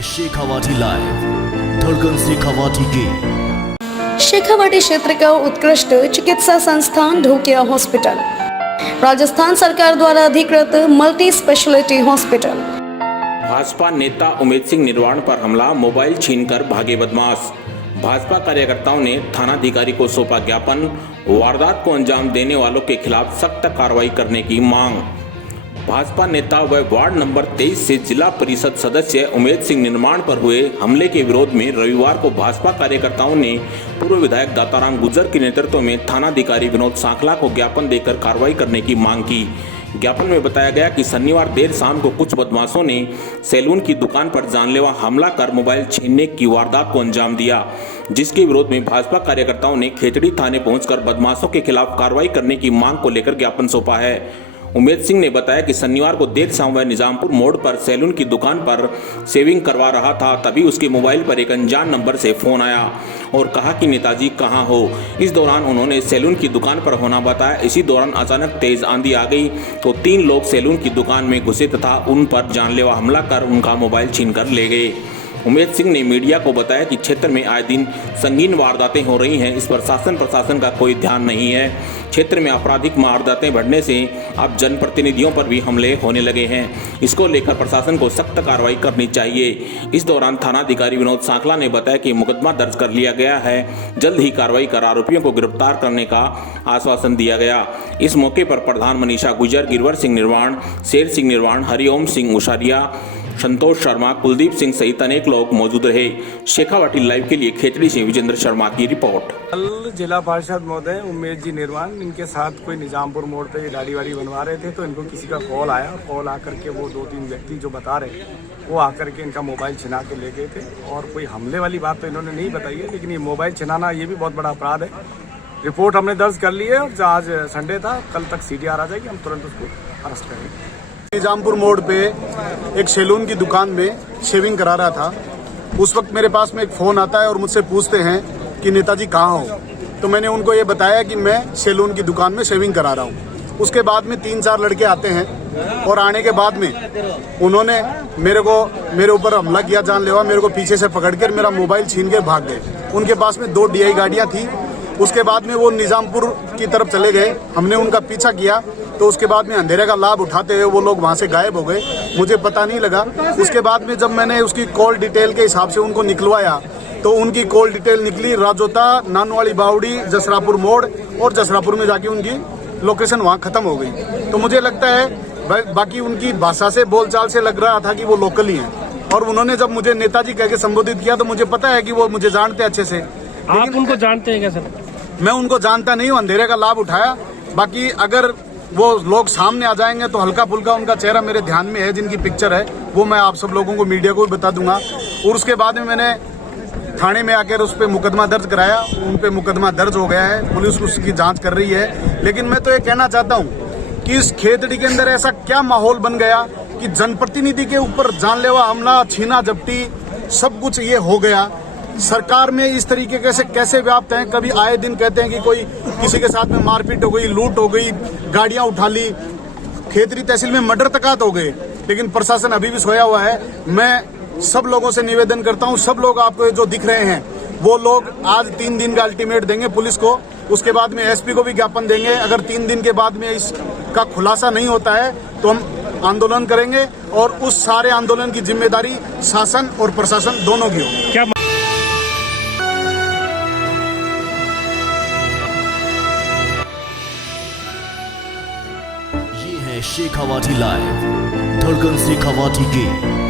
है शेखावाटी लाइव, धड़कन शेखावाटी की। शेखावाटी क्षेत्र का उत्कृष्ट चिकित्सा संस्थान ढोकिया हॉस्पिटल, राजस्थान सरकार द्वारा अधिकृत मल्टी स्पेशलिटी हॉस्पिटल। भाजपा नेता उमेद सिंह निर्वाण पर हमला, मोबाइल छीनकर भागे बदमाश। भाजपा कार्यकर्ताओं ने थानाधिकारी को सौंपा ज्ञापन, वारदात को अंजाम देने वालों के खिलाफ सख्त कार्रवाई करने की मांग। भाजपा नेता व वार्ड नंबर 23 से जिला परिषद सदस्य उमेद सिंह निर्माण पर हुए हमले के विरोध में रविवार को भाजपा कार्यकर्ताओं ने पूर्व विधायक दाताराम गुर्जर के नेतृत्व में थानाधिकारी विनोद सांखला को ज्ञापन देकर कार्रवाई करने की मांग की। ज्ञापन में बताया गया कि शनिवार देर शाम को कुछ बदमाशों ने सैलून की दुकान पर जानलेवा हमला कर मोबाइल छीनने की वारदात को अंजाम दिया, जिसके विरोध में भाजपा कार्यकर्ताओं ने खेतड़ी थाने पहुंचकर बदमाशों के खिलाफ कार्रवाई करने की मांग को लेकर ज्ञापन सौंपा है। उमेद सिंह ने बताया कि शनिवार को देर शाम वह निजामपुर मोड़ पर सैलून की दुकान पर शेविंग करवा रहा था, तभी उसके मोबाइल पर एक अनजान नंबर से फोन आया और कहा कि नेताजी कहाँ हो। इस दौरान उन्होंने सैलून की दुकान पर होना बताया। इसी दौरान अचानक तेज आंधी आ गई तो 3 लोग सैलून की दुकान में घुसे तथा उन पर जानलेवा हमला कर उनका मोबाइल छीन कर ले गए। उमेद सिंह ने मीडिया को बताया कि क्षेत्र में आए दिन संगीन वारदातें हो रही हैं, इस पर शासन प्रशासन का कोई ध्यान नहीं है। क्षेत्र में आपराधिक वारदातें बढ़ने से अब जनप्रतिनिधियों पर भी हमले होने लगे हैं। इसको लेकर प्रशासन को सख्त कार्रवाई करनी चाहिए। इस दौरान थानाधिकारी विनोद सांखला ने बताया कि मुकदमा दर्ज कर लिया गया है, जल्द ही कार्रवाई कर आरोपियों को गिरफ्तार करने का आश्वासन दिया गया। इस मौके पर प्रधान मनीषा गुर्जर, गिरवर सिंह निर्वाण, शेर सिंह निर्वाण, हरिओम सिंह उशारिया, संतोष शर्मा, कुलदीप सिंह सहित अनेक लोग मौजूद रहे। शेखावाटी लाइव के लिए खेतड़ी से विजेंद्र शर्मा की रिपोर्ट। कल जिला पार्षद महोदय उमेद जी निर्वाण इनके साथ कोई निजामपुर मोड़ पे दाढ़ी वाड़ी बनवा रहे थे, तो इनको किसी का कॉल आया। कॉल आकर के वो 2-3 व्यक्ति जो बता रहे वो आकर के इनका मोबाइल छिना के ले गए थे। और कोई हमले वाली बात तो इन्होंने नहीं बताई है, लेकिन ये मोबाइल छिनाना ये भी बहुत बड़ा अपराध है। रिपोर्ट हमने दर्ज कर ली है और आज संडे था, कल तक CDR आ जाएगी, हम तुरंत उसको अरेस्ट करेंगे। निजामपुर मोड़ पे एक सैलून की दुकान में शेविंग करा रहा था। उस वक्त मेरे पास में एक फोन आता है और मुझसे पूछते हैं कि नेताजी कहाँ हो। तो मैंने उनको ये बताया कि मैं सैलून की दुकान में शेविंग करा रहा हूँ। उसके बाद में 3-4 लड़के आते हैं और आने के बाद में उन्होंने मेरे ऊपर हमला किया जानलेवा। मेरे को पीछे से पकड़कर मेरा मोबाइल छीन के भाग गए। उनके पास में 2 DI गाड़ियाँ थी। उसके बाद में वो निजामपुर की तरफ चले गए। हमने उनका पीछा किया तो उसके बाद में अंधेरे का लाभ उठाते हुए वो लोग वहां से गायब हो गए, मुझे पता नहीं लगा। उसके बाद में जब मैंने उसकी कॉल डिटेल के हिसाब से उनको निकलवाया तो उनकी कॉल डिटेल निकली राजोता, नानवाड़ी बावड़ी, जसरापुर मोड़, और जसरापुर में जाके उनकी लोकेशन वहाँ खत्म हो गई। तो मुझे लगता है बाकी उनकी भाषा से, बोलचाल से लग रहा था कि वो लोकल ही हैं। और उन्होंने जब मुझे नेताजी कह के संबोधित किया तो मुझे पता है कि वो मुझे जानते अच्छे से। आप उनको जानते हैं क्या सर? मैं उनको जानता नहीं हूँ, अंधेरे का लाभ उठाया। बाकी अगर वो लोग सामने आ जाएंगे तो हल्का फुल्का उनका चेहरा मेरे ध्यान में है, जिनकी पिक्चर है वो मैं आप सब लोगों को, मीडिया को भी बता दूंगा। और उसके बाद में मैंने थाने में आकर उस पर मुकदमा दर्ज कराया। उन पे मुकदमा दर्ज हो गया है, पुलिस उसकी जांच कर रही है। लेकिन मैं तो ये कहना चाहता हूँ कि इस खेतड़ी के अंदर ऐसा क्या माहौल बन गया कि जनप्रतिनिधि के ऊपर जानलेवा हमला, छीना झपटी सब कुछ ये हो गया। सरकार में इस तरीके से कैसे व्याप्त हैं। कभी आए दिन कहते हैं कि कोई किसी के साथ में मारपीट हो गई, लूट हो गई, गाड़ियां उठा ली, खेतड़ी तहसील में मर्डर तक हो गए, लेकिन प्रशासन अभी भी सोया हुआ है। मैं सब लोगों से निवेदन करता हूं, सब लोग आपको जो दिख रहे हैं वो लोग आज 3 दिन का अल्टीमेट देंगे पुलिस को। उसके बाद में SP को भी ज्ञापन देंगे। अगर 3 दिन के बाद में इसका खुलासा नहीं होता है तो हम आंदोलन करेंगे, और उस सारे आंदोलन की जिम्मेदारी शासन और प्रशासन दोनों की होगी। ये है शेखावाटी लाइव, धड़कन शेखावाटी की।